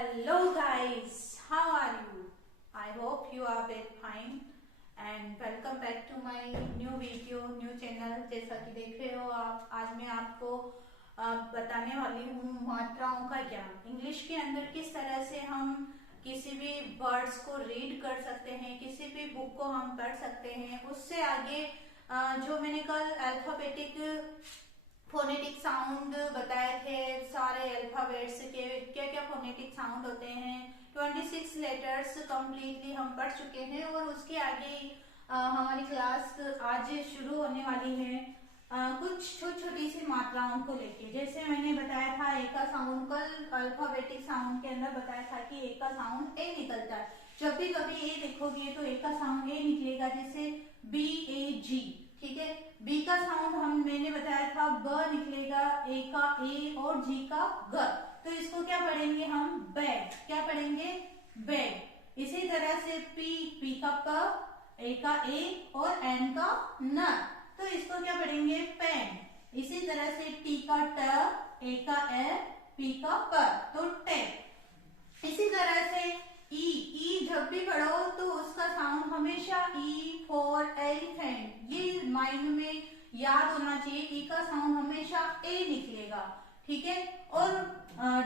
Hello guys, how are you? I hope you are very fine and welcome back to my new video, new channel। जैसा कि देख रहे हो आप, आज मैं आपको बताने वाली हूँ मात्राओं का ज्ञान। इंग्लिश के अंदर किस तरह से हम किसी भी वर्ड्स को रीड कर सकते हैं, किसी भी बुक को हम पढ़ सकते हैं। उससे आगे जो मैंने कल अल्फाबेटिक फोनेटिक साउंड बताए थे, सारे अल्फाबेट्स के क्या क्या फोनेटिक साउंड होते हैं, 26 लेटर्स कंप्लीटली हम पढ़ चुके हैं और उसके आगे हमारी क्लास आज शुरू होने वाली है कुछ छोटी सी मात्राओं को लेके। जैसे मैंने बताया था ए का साउंड, कल अल्फाबेटिक साउंड के अंदर बताया था कि ए का साउंड ए निकलता है। जब भी कभी ए देखोगे तो ए का साउंड ए निकलेगा, जैसे बी ए जी, ठीक है। बी का साउंड मैंने बताया था ब निकलेगा, ए का ए और जी का ग। तो इसको क्या पढ़ेंगे हम? बैग। क्या पढ़ेंगे? बैग। इसी तरह से पी का प, ए का ए और एन का न, तो इसको क्या पढ़ेंगे? पेन। इसी तरह से टी का ट, ए का ए, पी का प, तो टेप। इसी तरह से ई जब भी पढ़ो तो उसका साउंड हमेशा ई फॉर एलिफेंट, ये माइंड में याद होना चाहिए। ई का साउंड हमेशा ए निकलेगा, ठीक है। और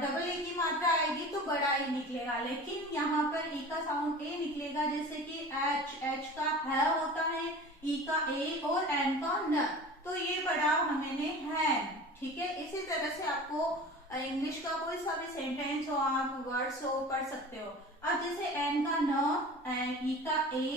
डबल ए की मात्रा आएगी तो बड़ा ई निकलेगा, लेकिन यहाँ पर ई का साउंड ए निकलेगा। जैसे कि एच का है होता है, ई का ए और एन का न, तो ये पढ़ा हमने हैन, ठीक है। इसी तरह से आपको इंग्लिश का कोई सा भी सेंटेंस हो, आप वर्ड्स हो, पढ़ सकते हो। अब जैसे एन का न, ई का ए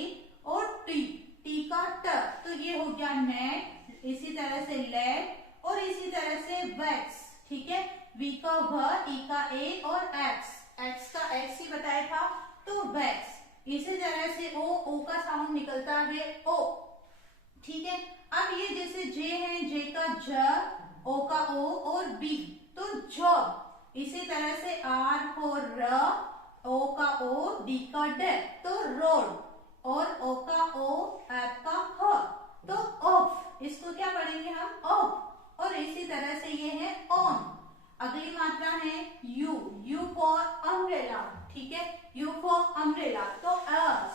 और टी का ट, तो ये हो गया नेट। इसी तरह से लेट और इसी तरह से वैक्स, ठीक है। वी का व, ई का ए और एक्स का एक्स ही बताया था, तो वैक्स। इसी तरह से ओ का साउंड निकलता है ओ, ठीक है। अब ये जैसे जे है, जे का ज, ओ का ओ और बी, तो जॉब। इसी तरह से आर फॉर र, ओ का ओ, डी का ड, तो रोड। और ओ का ओ, एफ का ह, तो ऑफ। इसको क्या पढ़ेंगे हम? ऑफ। और इसी तरह से ये है ऑन। अगली मात्रा है यू फॉर अम्ब्रेला, ठीक है। यू फॉर अम्ब्रेला, तो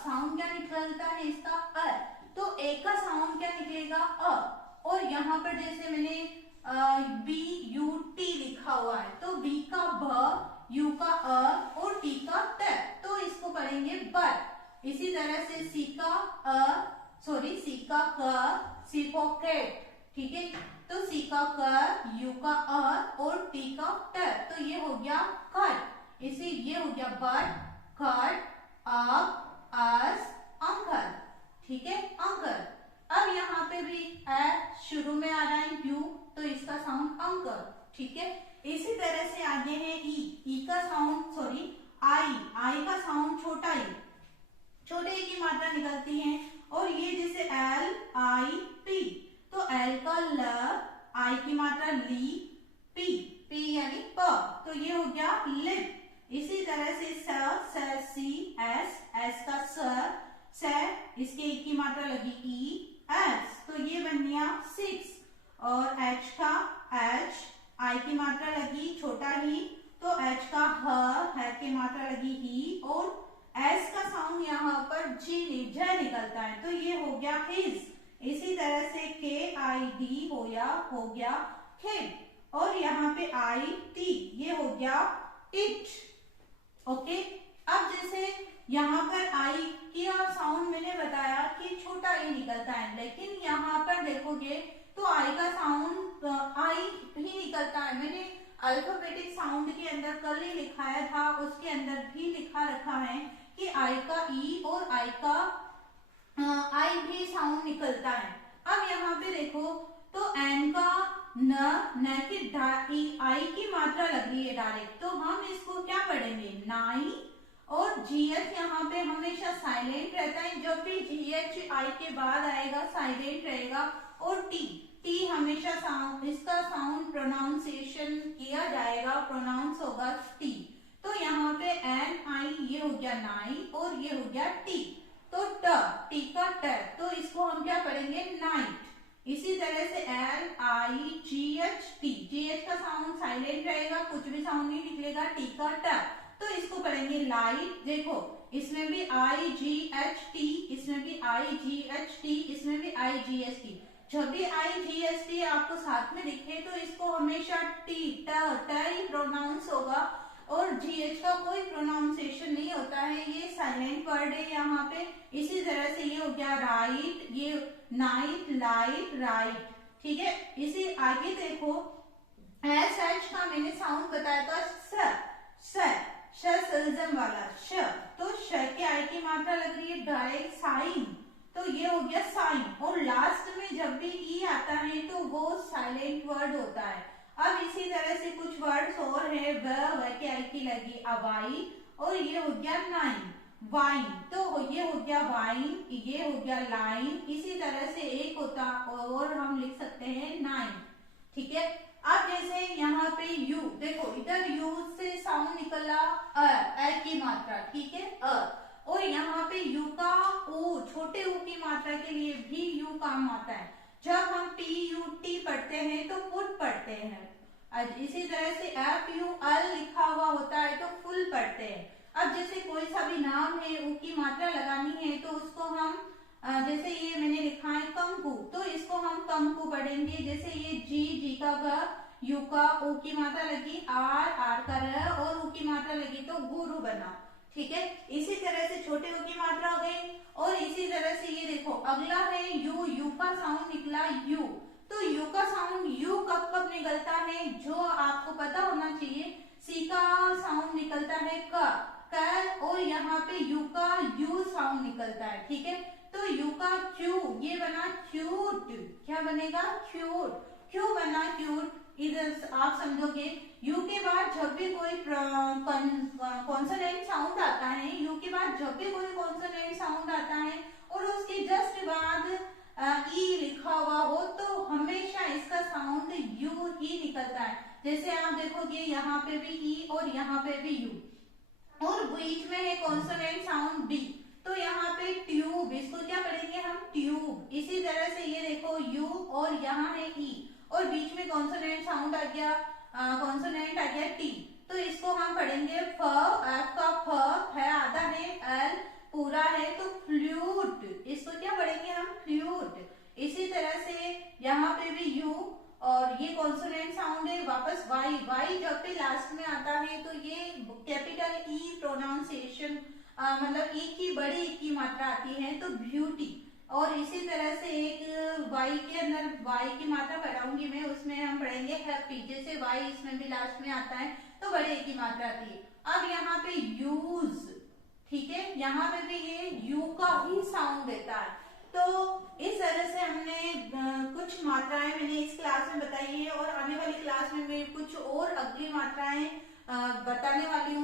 साउंड क्या निकलता है इसका? तो ए का साउंड क्या निकलेगा? अ। और यहाँ पर जैसे मैंने बी यू टी लिखा हुआ है, तो बी का ब, यू का अ और टी का ट, तो इसको पढ़ेंगे बर। इसी तरह से सी का क, सी फॉर कैट, ठीक है। तो सी का क, यू का अ और टी का ट, तो ये हो गया कट। ये हो गया but, cut, up, us, uncle, ठीक है, अंकल। अब यहाँ पे भी शुरू में आ रहा है यू, तो इसका साउंड अंकल, ठीक है। इसी तरह से आगे है ई का साउंड आई का साउंड छोटा ई, छोटे ई की मात्रा निकलती है। और ये जैसे एल आई पी, तो एल का ल, आई की मात्रा ली, पी यानी प, तो ये हो गया लिप। इसी तरह से सी, एस का स, इसके ई की मात्रा लगी ई, एस, तो ये बन गया 6। और एच का एच, आई की मात्रा लगी छोटा ही, तो एच का है की मात्रा लगी ही, और एस का साउंड यहाँ पर ज निकलता है, तो ये हो गया हिज। इसी तरह से के आई डी हो गया हिड, और यहाँ पे आई टी, ये हो गया इट, ओके। अब जैसे यहाँ पर आई की साउंड मैंने बताया कि छोटा ई निकलता है, लेकिन यहाँ पर देखोगे तो आई का साउंड आई ही निकलता है। मैंने अल्फाबेटिक साउंड के अंदर कल ही लिखाया था, उसके अंदर भी लिखा रखा है कि आई का ई और आई का आई भी साउंड निकलता है। अब यहाँ पे देखो तो एन का न की आई की मात्रा लग रही है डायरेक्ट, तो हम इसको क्या पढ़ेंगे? नाई। और जीएच यहाँ पे हमेशा साइलेंट रहता है, जब भी जीएच आई के बाद आएगा साइलेंट रहेगा। और टी हमेशा साउंड, इसका साउंड प्रोनाउंसिएशन किया जाएगा, प्रोनाउंस होगा टी। तो यहाँ पे एन आई, ये हो गया नाई और ये हो गया टी, तो टी का ट, तो इसको हम क्या पढ़ेंगे? नाइट। इसी तरह से L I ji H T, ji H का साउंड साइलेंट रहेगा, कुछ भी साउंड नहीं निकलेगा, टी का ट, तो इसको पढ़ेंगे लाइट। देखो इसमें भी IGHT, इसमें भी IGHT, इसमें भी IGST। जब भी IGST आपको साथ में दिखे तो इसको हमेशा टी ही प्रोनाउंस होगा और GH का कोई प्रोनाउंसिएशन नहीं होता है, ये साइलेंट वर्ड है यहाँ पे। इसी तरह से ये हो गया राइट, ये नाइट, लाइट, राइट, ठीक है। इसी आगे देखो SH का मैंने साउंड बताया था सल्जम वाला श, तो श के आई की मात्रा लग रही है डायरेक्ट साइन, तो ये हो गया साइन। और लास्ट में जब भी ई आता है तो वो साइलेंट वर्ड होता है। अब इसी तरह से कुछ वर्ड्स और है, व के आई की लगी अवाई, और ये हो गया नाइन, वाइन, तो ये हो गया वाइन, ये हो गया लाइन। इसी तरह से एक होता और हम लिख सकते हैं नाइन, ठीक है। अब जैसे यहाँ पे यू, देखो इधर यू से साउंड निकला अ की मात्रा, ठीक है, और यहाँ पे यू का ऊ, छोटे ऊ की मात्रा के लिए भी यू काम आता है। जब हम PUT पढ़ते हैं तो फुट पढ़ते हैं। इसी तरह से FUL लिखा हुआ होता है तो फुल पढ़ते हैं। अब जैसे कोई सा भी नाम है, ऊ की मात्रा लगानी है तो उसको हम जैसे ये मैंने लिखा है कंकु, तो इसको हम कंकु पढ़ेंगे। जैसे ये जी का ग, यू का ऊ की मात्रा लगी, आर का र, और ऊ की मात्रा लगी तो गुरु बना, ठीक है। इसी तरह से छोटे ऊ की मात्रा हो गई। और इसी तरह से ये देखो अगला है यू का साउंड निकला यू, तो यू का साउंड यू कब कब निकलता है जो आपको पता होना चाहिए। सी का साउंड निकलता है क, और यहाँ पे यू का यू साउंड निकलता है, ठीक है। तो यू का क्यू, ये बना क्यूट, क्या बनेगा क्यूट, क्यू बना क्यूट। इधर आप समझोगे यू के बाद जब भी कोई कॉन्सोनेंट साउंड आता है, यू के बाद जब भी कोई कॉन्सोनेंट साउंड आता है और उसके जस्ट बाद ई लिखा हुआ हो तो हमेशा इसका साउंड यू ही निकलता है। जैसे आप देखोगे यहाँ पे भी ई और यहाँ पे भी यू, और बीच में है कॉन्सोनेंट साउंड बी, तो यहाँ पे ट्यूब, इसको क्या पढ़ेंगे हम ट्यूब। इसी तरह से ये देखो यू और यहाँ है ई और बीच में कॉन्सोनेंट साउंड आ गया, कॉन्सोनेंट आ गया टी, तो इसको हम पढ़ेंगे फ, एफ का फ है, आधा है, एल पूरा है तो फ्लूट, इसको क्या पढ़ेंगे हम फ्लूट। इसी तरह से यहाँ पे भी यू और ये कॉन्सोनेंट साउंड है, वापस वाई, वाई जब भी लास्ट में आता है तो ये कैपिटल ई प्रोनाउंसिएशन, मतलब ई की बड़ी ई की मात्रा आती है तो ब्यूटी। और इसी तरह से एक वाई के अंदर वाई की मात्रा पढ़ाऊंगी मैं, उसमें हम पढ़ेंगे हैप्पी, जैसे वाई इसमें भी लास्ट में आता है तो बड़े की मात्रा आती है। अब यहाँ पे यूज, ठीक है, यहाँ पे भी ये यू का ही साउंड देता है। तो इस तरह से हमने कुछ मात्राएं मैंने इस क्लास में बताई है और आने वाली क्लास में मैं कुछ और अगली मात्राएं बताने वाली